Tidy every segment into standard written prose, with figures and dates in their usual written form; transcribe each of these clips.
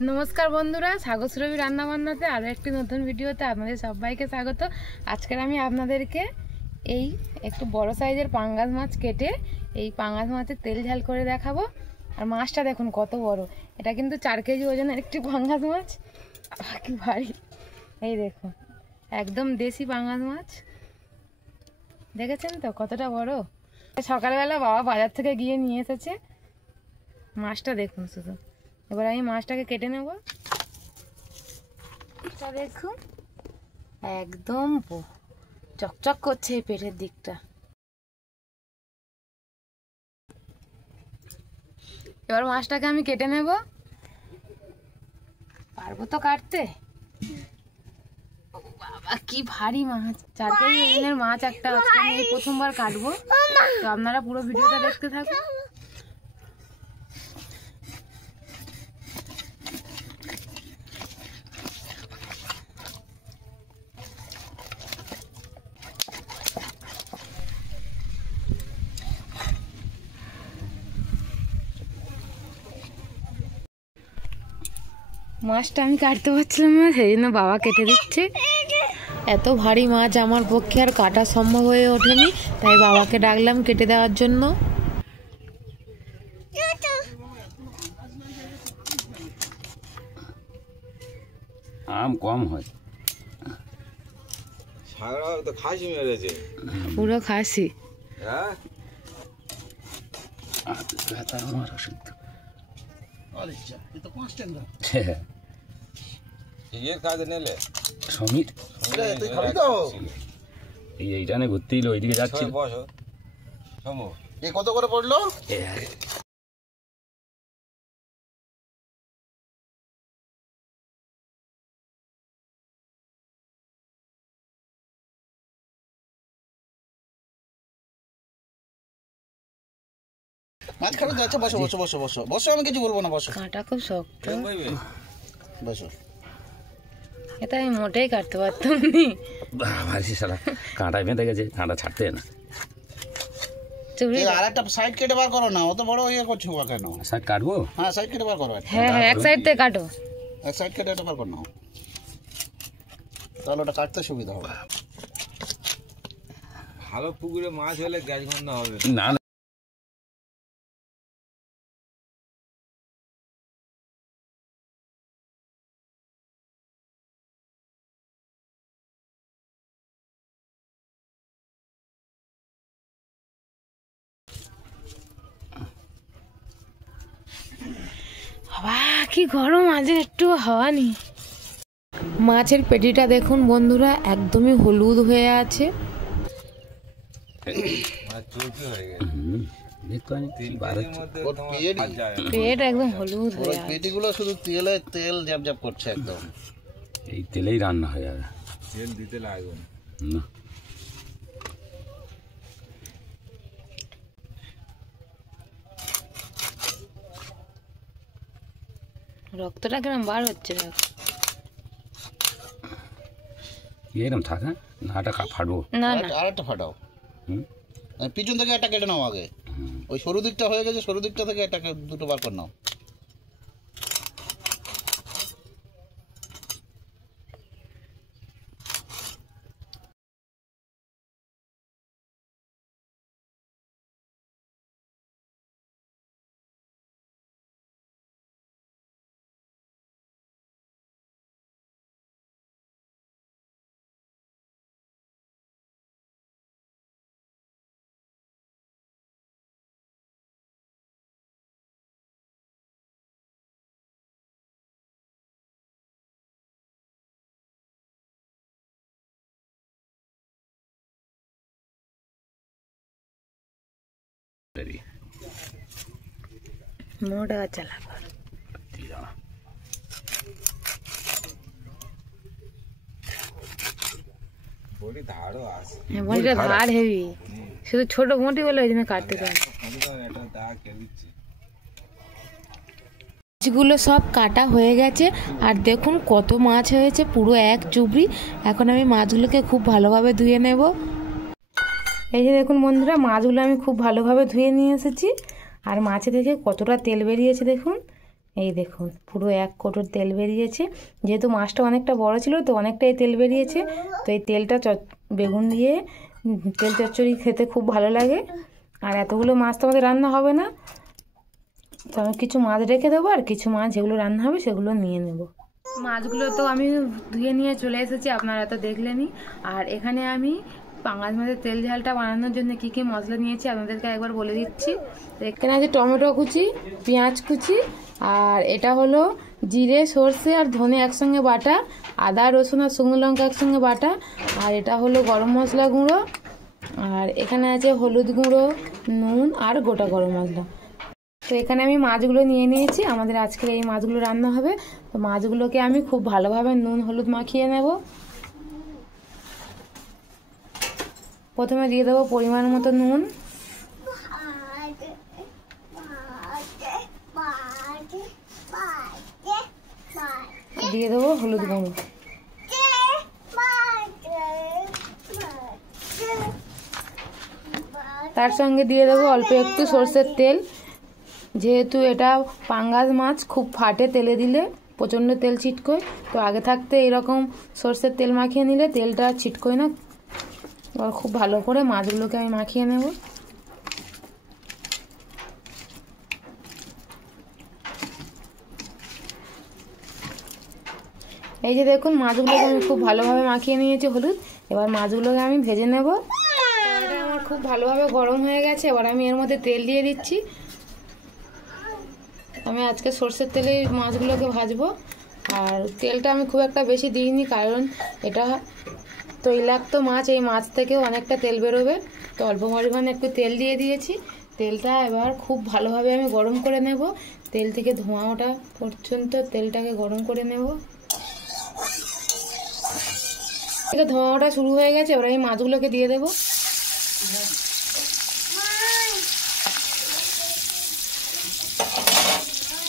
नमस्कार बंधुरा स्वागत सुरभि रान्ना बान्नाते आरो एकटी नतुन भिडियोते आपनादेर सबाइके स्वागत। आजकेर आमि आपनादेरके এই একটু বড় সাইজের পাঙ্গাস মাছ কেটে এই পাঙ্গাস মাছের তেল ঝাল করে দেখাবো। আর মাছটা দেখুন কত বড়, এটা কিন্তু 4 কেজি ওজনের একটি পাঙ্গাস মাছ। কি ভারী, এই দেখুন একদম দেশি পাঙ্গাস মাছ। দেখেছেন তো কতটা বড়। সকালবেলা বাবা বাজার থেকে গিয়ে নিয়ে এসেছে মাছটা, দেখুন শুধু। এবার আমি মাছটাকে কেটে নেব। এটা দেখুন একদম চকচক করছে এই পেটের দিকটা। এবার মাছটাকে আমি কেটে নেব। পারবো তো কাটতে? বাবা কি ভারী মাছ, 4 কেজি ওজনের মাছ একটা। আজকে আমি এই প্রথমবার কাটবো, তো আপনারা পুরো ভিডিওটা দেখতে থাকুন। মাছটা আমি কাটতে পারছিলাম না, সেই জন্য বাবা কেটে দিচ্ছে। এত ভারী মাছ আমার পক্ষে আর কাটা সম্ভব হয়ে ওঠেনি, তাই বাবাকে ডাকলাম কেটে দেওয়ার জন্য। আম কম হয়, খাসি মেরেছে পুরো খাসি। হ্যাঁ কাজে নেলে সমীর এইটা নিয়ে ঘুরতে এলো, ওইদিকে যাচ্ছি। কত করে পড়লো? মাছ খাবে তো? আচ্ছা বসো বসো বসো বসো বসো, আমি কিছু বলবো না, বসো। কাঁটা খুব শক্ত, বসো। এটা আমি মোটেই কাটতে পারতাম নি। ভারী শালা, কাঁটায় বেঁধে গেছে, কাঁটা ছাড়তে না। আর একটা সাইড কেটে বার করো না, অত বড় ইয়ে করছো কেন? সাইড কাটবো? হ্যাঁ সাইড কেটে বার করো। হ্যাঁ হ্যাঁ, এক সাইড থেকে কাটো। এক সাইড কেটে এটা বার করো না, তাহলে ওটা কাটতে সুবিধা হবে। ভালো পুকুরে মাছ হলে গ্যাস গন্ধ হবে না। বাবা কি গরম, আজ একটু হাওয়া নেই। মাছের পেটিটা দেখুন বন্ধুরা, একদমই হলুদ হয়ে আছে। পেট একদম হলুদ হয়ে আছে, পেটিগুলো শুধু তেল জ্যাপ জ্যাপ করছে একদম। এই তেলেই রান্না হয়ে যাবে, তেল দিতে লাগবে না। রক্তটা কেমন বার হচ্ছে। এরকম থাক, হ্যাঁ নাটা ফাটবো না না, আর একটা ফাটাও। পিছন থেকে একটা কেটে নাও আগে। ওই সরু দিকটা হয়ে গেছে, সরু দিকটা থেকে এটাকে দুটো বার করে নাও। मोड़ा चला বড়ি ধারও আছে। বড়িটা ধার হেভি, শুধু ছোট মোটি বলে ওই জন্য কাটতে চাই। এটা দাগ কেটে দিচ্ছি। মাছগুলো সব কাটা হয়ে গেছে, আর দেখুন কত মাছ হয়েছে, পুরো এক চুবড়ি। এখন আমি মাছগুলোকে খুব ভালোভাবে ধুয়ে নেব। এই যে দেখুন বন্ধুরা, মাছগুলো আমি খুব ভালোভাবে ধুয়ে নিয়ে এসেছি। আর মাছে থেকে কতটা তেল বেরিয়েছে দেখুন। এই দেখুন পুরো 1 কোটোর তেল বেরিয়েছে। যেহেতু মাছটা অনেকটা বড় ছিল তো অনেকটাই তেল বেরিয়েছে। তো এই তেলটা বেগুন দিয়ে তেল চচ্চড়ি খেতে খুব ভালো লাগে। আর এতগুলো মাছ তো আমাদের রান্না হবে না, তো আমি কিছু মাছ রেখে দেবো আর কিছু মাছ যেগুলো রান্না হবে সেগুলো নিয়ে নেব। মাছগুলো তো আমি ধুয়ে নিয়ে চলে এসেছি, আপনারা তো দেখলেনই। আর এখানে আমি পাঙ্গাস মাছের তেল ঝালটা বানানোর জন্য কী কী মশলা নিয়েছি আপনাদেরকে একবার বলে দিচ্ছি। এখানে আছে টমেটো কুচি, পেঁয়াজ কুচি, আর এটা হলো জিরে সর্ষে আর ধনে একসঙ্গে বাটা, আদা রসুন আর শুকনো লঙ্কা একসঙ্গে বাটা, আর এটা হলো গরম মশলা গুঁড়ো, আর এখানে আছে হলুদ গুঁড়ো, নুন আর গোটা গরম মশলা। তো এখানে আমি মাছগুলো নিয়ে নিয়েছি, আমাদের আজকের এই মাছগুলো রান্না হবে। তো মাছগুলোকে আমি খুব ভালোভাবে নুন হলুদ মাখিয়ে নেব। প্রথমে দিয়ে দেবো পরিমাণ মতো নুন, দিয়ে দেবো হলুদ গুঁড়ো, তার সঙ্গে দিয়ে দেবো অল্প একটু সরষের তেল। যেহেতু এটা পাঙ্গাস মাছ খুব ফাটে তেলে দিলে, প্রচণ্ড তেল ছিটকোয়, তো আগে থাকতে এরকম সরষের তেল মাখিয়ে নিলে তেলটা ছিটকোয় না। এবার খুব ভালো করে মাছগুলোকে আমি মাখিয়ে নেব। এই যে দেখুন মাছগুলোকে আমি খুব ভালোভাবে মাখিয়ে নিয়েছি হলুদ। এবার মাছগুলোকে আমি ভেজে নেব। এটা আমার খুব ভালোভাবে গরম হয়ে গেছে, এবার আমি এর মধ্যে তেল দিয়ে দিচ্ছি। আমি আজকে সরষের তেলে মাছগুলোকে ভাজবো। আর তেলটা আমি খুব একটা বেশি দিইনি, কারণ এটা তৈলাক্ত মাছ, এই মাছ থেকেও অনেকটা তেল বেরোবে। তো অল্প পরিমাণে একটু তেল দিয়ে দিয়েছি। তেলটা এবার খুব ভালোভাবে আমি গরম করে নেব। তেল থেকে ধোঁয়া ওঠা পর্যন্ত তেলটাকে গরম করে নেব। ধোঁয়া ওঠা শুরু হয়ে গেছে, এবার আমি মাছগুলোকে দিয়ে দেবো।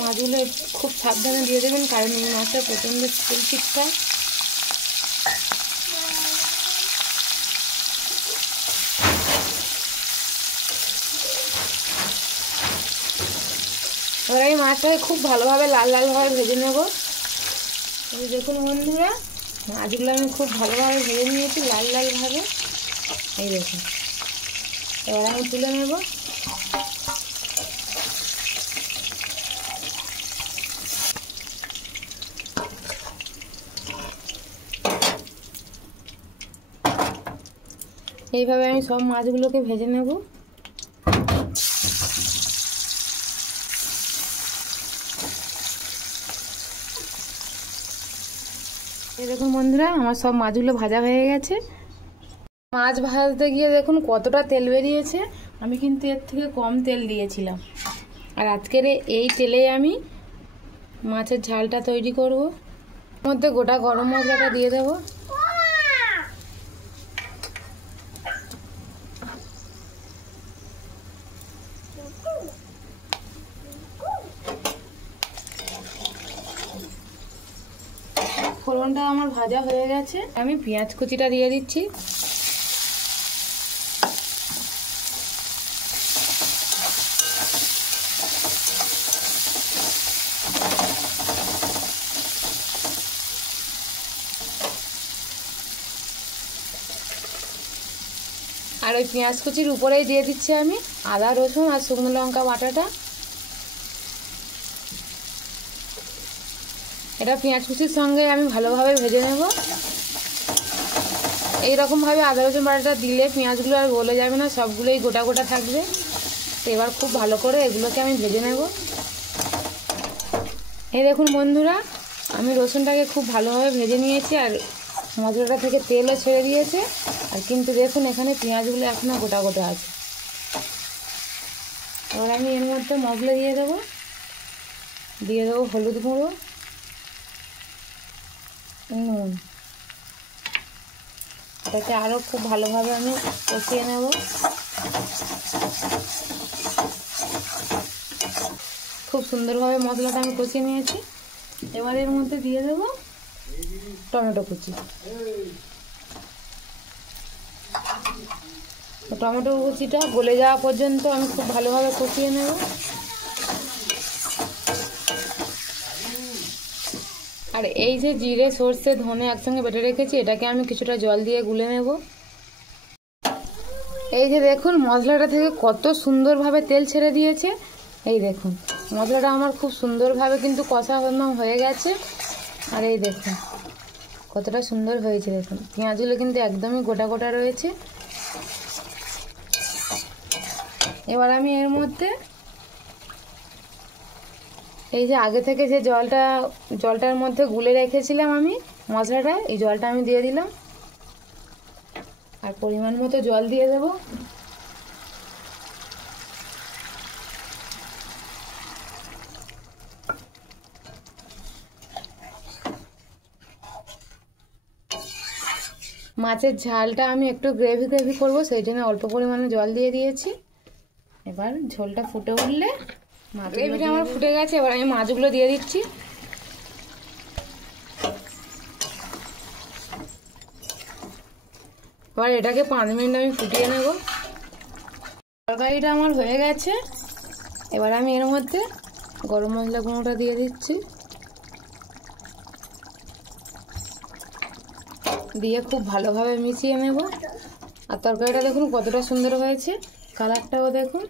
মাছগুলো খুব সাবধানে দিয়ে দেবেন, কারণ এই মাছটা প্রচণ্ড তেল ছিটকায়। এবার এই মাছটাকে খুব ভালোভাবে লাল লালভাবে ভেজে নেব। দেখুন বন্ধুরা, মাছগুলো আমি খুব ভালোভাবে ভেজে নিয়েছি লাল লালভাবে। এই দেখুন, এবার আমি তুলে নেব। এইভাবে আমি সব মাছগুলোকে ভেজে নেব। এই দেখুন বন্ধুরা, আমার সব মাছগুলো ভাজা হয়ে গেছে। মাছ ভাজতে গিয়ে দেখুন কতটা তেল বেরিয়েছে। আমি কিন্তু এর থেকে কম তেল দিয়েছিলাম। আর আজকের এই তেলেই আমি মাছের ঝালটা তৈরি করব। এর মধ্যে গোটা গরম মশলাটা দিয়ে দেবো। ফোড়নটা আমার ভাজা হয়ে গেছে, আমি পেঁয়াজ কুচিটা দিয়ে দিচ্ছি। আর ওই পেঁয়াজ কুচির উপরেই দিয়ে দিচ্ছি আমি আদা রসুন আর শুকনো লঙ্কা বাটাটা। এটা পেঁয়াজ কুচির সঙ্গে আমি ভালোভাবে ভেজে নেব। এইরকমভাবে আদা রসুন বাটাটা দিলে পেঁয়াজগুলো আর গলে যাবে না, সবগুলোই গোটা গোটা থাকবে। তো এবার খুব ভালো করে এগুলোকে আমি ভেজে নেব। এই দেখুন বন্ধুরা, আমি রসুনটাকে খুব ভালোভাবে ভেজে নিয়েছি, আর মশলাটা থেকে তেলও ছেড়ে দিয়েছে। আর কিন্তু দেখুন এখানে পেঁয়াজগুলো এখনও গোটা গোটা আছে। এবার আমি এর মধ্যে মশলা দিয়ে দেবো হলুদ গুঁড়ো, নুন। এটাকে আরও খুব ভালোভাবে আমি কষিয়ে নেব। খুব সুন্দরভাবে মশলাটা আমি কষিয়ে নিয়েছি। এবার এর মধ্যে দিয়ে দেবো টমেটো কুচি। টমেটো কুচিটা গলে যাওয়া পর্যন্ত আমি খুব ভালোভাবে কষিয়ে নেব। আর এই যে জিরে সর্ষে ধনে একসঙ্গে বেটে রেখেছি, এটাকে আমি কিছুটা জল দিয়ে গুলে নেব। এই যে দেখুন মশলাটা থেকে কত সুন্দরভাবে তেল ছেড়ে দিয়েছে। এই দেখুন মশলাটা আমার খুব সুন্দরভাবে কিন্তু কষানো হয়ে গেছে। আর এই দেখুন কতটা সুন্দর হয়েছে, দেখুন পেঁয়াজগুলো কিন্তু একদমই গোটা গোটা রয়েছে। এবার আমি এর মধ্যে এই যে আগে থেকে যে জলটার মধ্যে গুলে রেখেছিলাম আমি মশলাটা, এই জলটা আমি দিয়ে দিলাম। আর পরিমাণ মতো জল দিয়ে দেব। মাছের ঝালটা আমি একটু গ্রেভি গ্রেভি করবো, সেই জন্য অল্প পরিমাণে জল দিয়ে দিয়েছি। এবার ঝোলটা ফুটে উঠলে গ্রেভিটা আমার ফুটে গেছে, এবার আমি মাছগুলো দিয়ে দিচ্ছি। এবার এটাকে 5 মিনিট আমি ফুটিয়ে নেব। তরকারিটা আমার হয়ে গেছে। এবার আমি এর মধ্যে গরম মশলা গুঁড়োটা দিয়ে দিচ্ছি, দিয়ে খুব ভালোভাবে মিশিয়ে নেব। আর তরকারিটা দেখুন কতটা সুন্দর হয়েছে, কালারটাও দেখুন।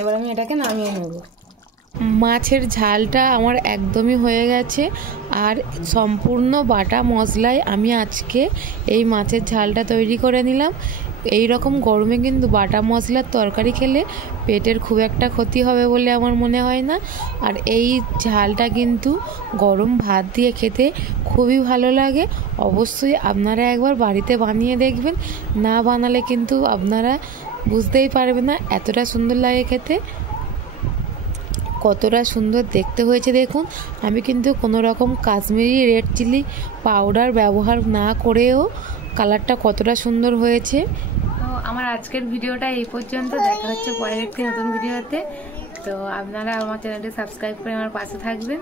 এবার আমি এটাকে নামিয়ে নেব। মাছের ঝালটা আমার একদমই হয়ে গেছে। আর সম্পূর্ণ বাটা মশলায় আমি আজকে এই মাছের ঝালটা তৈরি করে নিলাম। এই রকম গরমে কিন্তু বাটা মশলার তরকারি খেলে পেটের খুব একটা ক্ষতি হবে বলে আমার মনে হয় না। আর এই ঝালটা কিন্তু গরম ভাত দিয়ে খেতে খুবই ভালো লাগে। অবশ্যই আপনারা একবার বাড়িতে বানিয়ে দেখবেন, না বানালে কিন্তু আপনারা বুঝতেই পারবেন না এতটা সুন্দর লাগে খেতে। কতটা সুন্দর দেখতে হয়েছে দেখুন। আমি কিন্তু কোনো রকম কাশ্মীরি রেড চিলি পাউডার ব্যবহার না করেও কালারটা কতটা সুন্দর হয়েছে। তো আমার আজকের ভিডিওটা এই পর্যন্ত, দেখা হচ্ছে পরের একটি নতুন ভিডিওতে। তো আপনারা আমার চ্যানেলটি সাবস্ক্রাইব করে আমার পাশে থাকবেন।